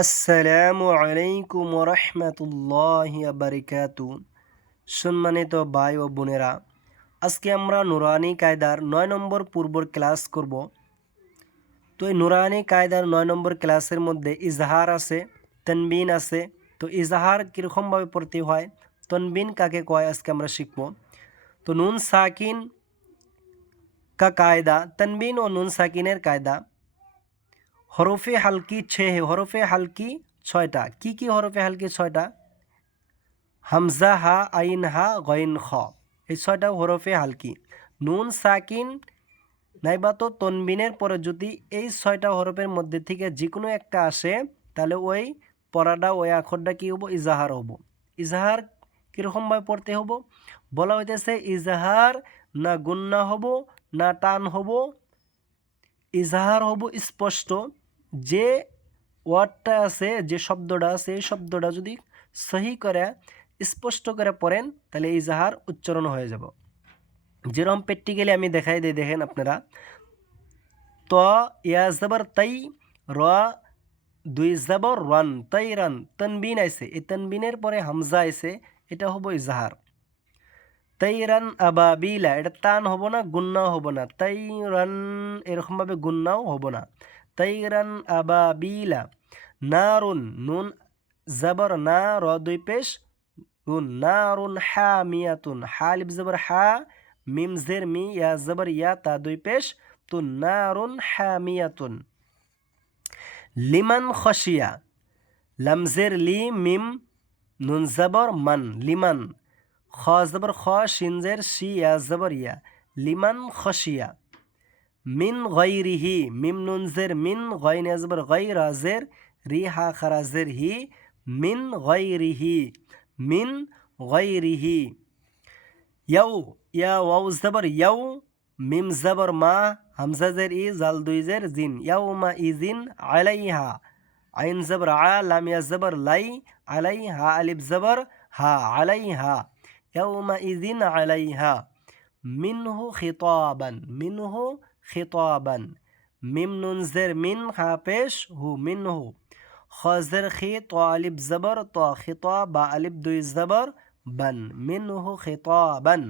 আসসালামু আলাইকুম রহমতুল্লাহি বারিকাতু। সম্মানিত ভাই ও বোনেরা, আজকে আমরা নুরানি কায়দার 9 নম্বর পূর্বর ক্লাস করব। তো এই নুরানি কায়দার 9 নম্বর ক্লাসের মধ্যে ইজহার আছে, তনবিন আছে। তো ইজহার কীরকমভাবে পড়তে হয়, তনবিন কাকে কয়, আজকে আমরা শিখব। তো নুন সাকিন কা কায়দা, তনবিন ও নুন সাকিনের কায়দা। হরফে হালকি 6, হরফে হালকি 6টা। কি হরফে হালকি 6টা? হামজা, হা, আইন, হা, গইন, খ। এই 6টা হরফে হালকি। নুন সাকিন নাইবা তো তনবিনের পরে যদি এই 6টা হরফের মধ্যে থেকে যে কোনো একটা আসে, তাহলে ওই পড়াটা, ওই আখরটা কী হবো? ইজাহার হবো। ইজাহার কীরকমভাবে পড়তে হবো? বলা হইতেছে ইজাহার না গুন্না হব না টান হব। ইজাহার হব স্পষ্ট। যে ওয়ার্ডটা আছে, যে শব্দটা আছে, এই শব্দটা যদি সহি করে স্পষ্ট করে পড়েন, তাহলে ইজাহার উচ্চারণ হয়ে যাব। যেরকম প্র্যাকটিক্যালি আমি দেখাই দিই, দেখেন আপনারা। ত ইয়া জবর তাই, র দুই জবর রান, তাই রান। তনবিন আইছে, এই তনবিনের পরে হামজা আইছে, এটা হবো ইজাহার। তাই রান আবাবিলা, এটা টান হব না, গুন্নাও হব না। তাই রান এরকমভাবে গুন্নাও হব না। তাই রান আবাবিলা। নারুন, নুন জবর না, র দুই পেশ নুন। নারুন হামিয়াতুন, হা লিফ জবর হা, মিম জের মি, ইয়া জবর ইয়া, তা দুই পেশ তুন। নারুন হামিয়াতুন। লিমান খসিয়া, লাম জের লি, মিম নুন জবর মান, লিমান। খ জবর খ, শিন জের শি, ইয়া জবর ইয়া, লিমান খসিয়া। মিন গৈরিহি, মিম নুন জের মিন, গইন ইয়া জবর গই, রা জের রি, হা খারা জের হি, মিন গৈরিহি, মিন গৈরিহি। ইয়াউ, ইয়া ওয়াউ জবর ইয়াউ, মিম জবর মা, হামজা জের ই, জাল দুই জের জিন। ইয়াউমা ইজিন আলাইহা, আইন জবর আ, লাম ইয়া জবর লাই, আলাইহা আলিফ জবর হা, আলাইহা। ইয়াউমা ইজিন আলাইহা। মিনহু খিতাবান, মিনহু খিতাবান। মিম নুন জের মিন, হা পেশ হু, মিনহু। খ জের খি, ত আলিফ জবর ত, খিতা বা আলিফ দুই জবর বান, মিনহু খিতাবান।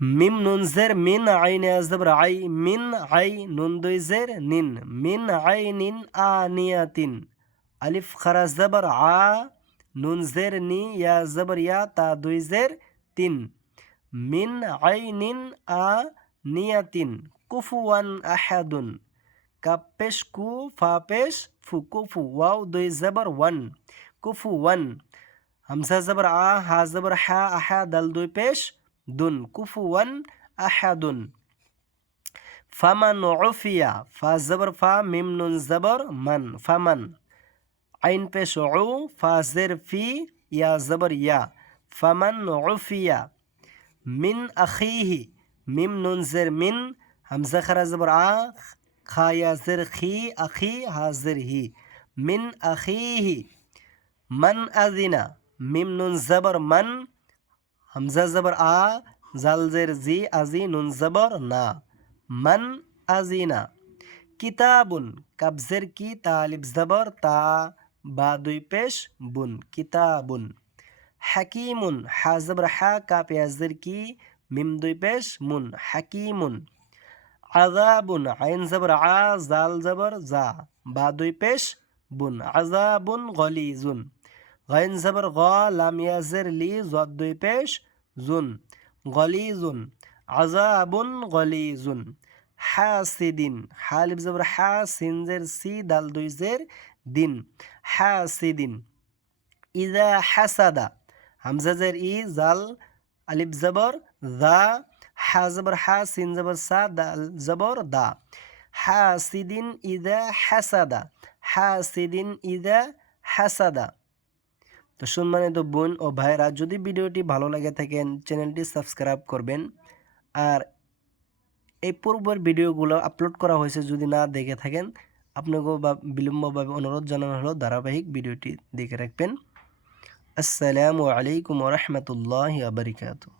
মিম নুন জের মিন, আইন জবর আই, মিন আই, নুন দুই জের নিন, মিন আইনিন আনিয়াতিন। আলিফ খারা জবর আ, নুন জের নি, ইয়া জবর ইয়া, তা দুই জের তিন, মিন আইনিন আনিয়াতিন। কুফুয়ান আহাদুন, কাপ পেশ কু, ফা পেশ ফু, কুফু, ওয়াও দুই জবর ওয়ান, কুফু ওয়ান। হামজা জবর আ, হা জবর হা, আহা দাল দুই পেশ দুন, কুফুয়ান আহাদুন। ফামান উফিয়া, ফা জবর ফা, মিম নুন জবর মান, ফামান। আইন পেশ উ, ফা জের ফি, ইয়া জবর ইয়া, ফামান উফিয়া। মিন আখিহি, মিম নুন জের মিন, হামজা খারা জবর আ, খা ইয়া জের খি, আখি, হা জের হি, মিন আখিহি। মান আযিনা, মিম নুন জবর মান, হামজা জবর আ, জাল জের জি, আজি, নুন জবর না, মান আজিনা। কিতাবুন, কাব জের কি, তা আলিফ জবর তা, বা দুই পেশ বুন, কিতাবুন। হাকিমুন, হা জবর হা, কাপ ইয়া জের কি, মিম দুই পেশ মুন, হাকিমুন। আযাবুন, আইন জবর আ, জাল জবর জা, বা দুই পেশ বুন, আযাবুন গলিজুন। গাইন জবর গ, লাম ইয়া জের লি, জদ দুই পেশ জুন, গলিজুন। আযাবুন গলিজুন। হাসিদিন, হা লিফ জবর হা, সিন জের সি, দাল দুই জের দিন, হাসিদিন। ইযা হাসাদা, হামজা জের ই, জাল আলিফ জবর দা, হা জবর হা, সিন জবর সা, দাল জবর দা, হাসিদিন ইযা হাসাদা, হাসিদিন ইযা হাসাদা। তো সম্মানিত বোন ও ভাইরা, যদি ভিডিওটি ভালো লাগে থাকেন, চ্যানেলটি সাবস্ক্রাইব করবেন। আর এই পূর্বের ভিডিওগুলো আপলোড করা হয়েছে, যদি না দেখে থাকেন, আপনাকেও বা বিলম্বভাবে অনুরোধ জানানো হলো ধারাবাহিক ভিডিওটি দেখে রাখবেন। আসসালামু আলাইকুম ওয়া রাহমাতুল্লাহি ওয়া বারাকাতুহু।